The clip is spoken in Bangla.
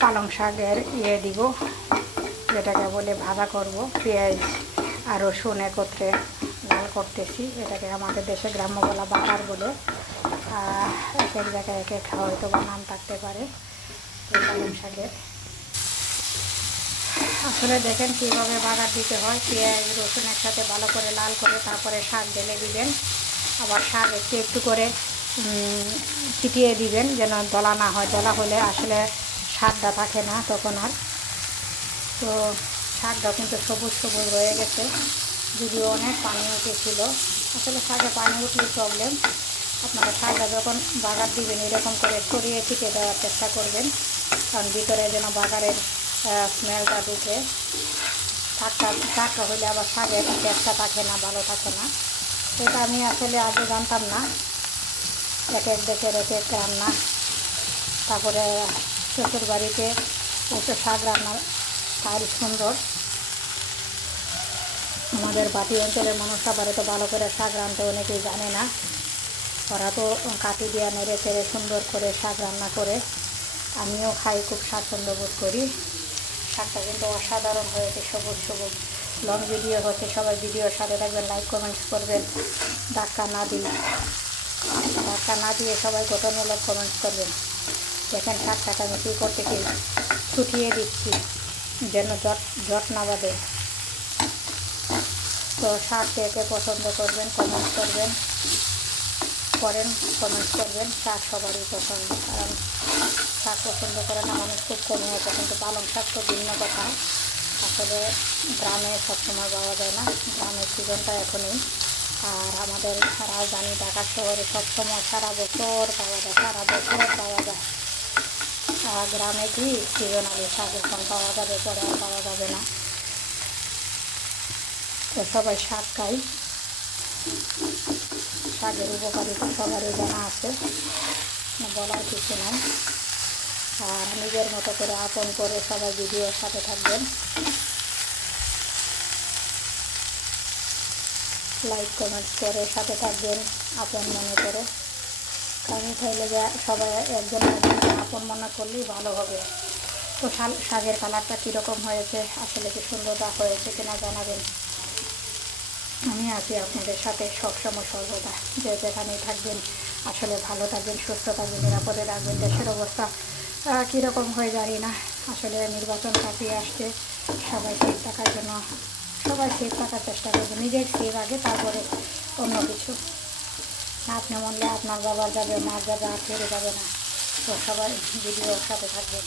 পালং শাকের ইয়ে দিব, যেটাকে বলে ভাজা করব, পেঁয়াজ আর রসুন একত্রে লাল করতেছি। এটাকে আমাদের দেশে গ্রাম্য বলা বাটার বলে। এক এক জায়গায় এক এক হয়তো বা নাম থাকতে পারে পালং শাকের। আসলে দেখেন কীভাবে বাগার দিতে হয়। পেঁয়াজ, রসুন একসাথে ভালো করে লাল করে তারপরে শাক ঢেলে দিবেন। আবার শাক একটু একটু করে ছিটিয়ে দিবেন যেন দলা না হয়। দলা হলে আসলে স্বাদটা থাকে না তখন আর। তো শাকটা কিন্তু সবুজ সবুজ রয়ে গেছে, যদিও অনেক পানি উঠেছিল। আসলে শাকে পানি উঠলে প্রবলেম আপনারা শাকটা যখন বাগার দিবেন, এরকম করে ছড়িয়ে ছিটে দেওয়ার চেষ্টা করবেন। কারণ ভিতরে যেন বাগারের স্মেলটা ঢুকে। শাকটা শাকটা হইলে আবার শাকের টেস্টটা থাকে না, ভালো থাকে না। এটা আমি আসলে আগে জানতাম না। এক এক এক এক রান্না। তারপরে শ্বশুর বাড়িতে এসে শাক রান্নার স্টাইল সুন্দর। আমাদের বাটি অঞ্চলের মানুষরা পারে তো ভালো করে শাক রাঁধতে অনেকেই জানে না। ওরা তো কাটি দিয়া নেড়ে চেড়ে সুন্দর করে শাক রান্না করে। আমিও খাই, খুব স্বাচ্ছন্দ্য বোধ করি। শাকটা কিন্তু অসাধারণ হয়েছে, সবুজ সবুজ। লং ভিডিও হচ্ছে, সবাই ভিডিওর সাথে থাকবেন লাইক কমেন্টস করবেন, ধাক্কা না দিই ধাক্কা না দিয়ে সবাই গঠনমূলক কমেন্টস করবেন। দেখেন শাকটাকে আমি কী করতে কি ছুটিয়ে দিচ্ছি, যেন জট জট না বাঁধে। তো শাক কে পছন্দ করবেন কমেন্টস করবেন, করেন কমেন্টস করবেন শাক সবারই পছন্দ, কারণ শাক পছন্দ করে না মানুষ খুব কমই আছে কিন্তু পালং শাক তো ভিন্ন কথা। আসলে গ্রামে সবসময় পাওয়া যায় না, গ্রামের সিজনটা এখনই। আর আমাদের রাজধানী ঢাকা শহরে সবসময় সারা বছর পাওয়া যায়, সারা বছর পাওয়া যায়। গ্রামে কি? সিজনালি শাক এখন পাওয়া যাবে, পরে আর পাওয়া যাবে না। তো সবাই শাক খাই শাকের উপকারিতা সবারই জানা আছে। বলার কিছু নাই। আর নিজের মতো করে আপন করে সবাই ভিডিওর সাথে থাকবেন। লাইক কমেন্ট করে সাথে থাকবেন, আপন মনে করে। কারণ খাইলে সবাই একজন আপন মনে করলেই ভালো হবে। তো শাকের কালারটা কীরকম হয়েছে, আসলে কি সুন্দরতা হয়েছে কিনা জানাবেন। আমি আছি আপনাদের সাথে সবসময় সর্বদা। যে যেখানেই থাকবেন, আসলে ভালো থাকবেন, সুস্থ থাকবেন, নিরাপদে থাকবেন, দেশের অবস্থা কীরকম হয়ে জানি না। আসলে নির্বাচন কাটিয়ে আসছে, সবাই সেফ থাকার জন্য, সবাই সেফ থাকার চেষ্টা করবে, নিজের সেফ আগে, তারপরে অন্য কিছু। আপনি মনলে আপনার বাবার যাবে মার যাবে, আর ফেরে যাবে না। তো সবাই ভিডিওর সাথে থাকবেন।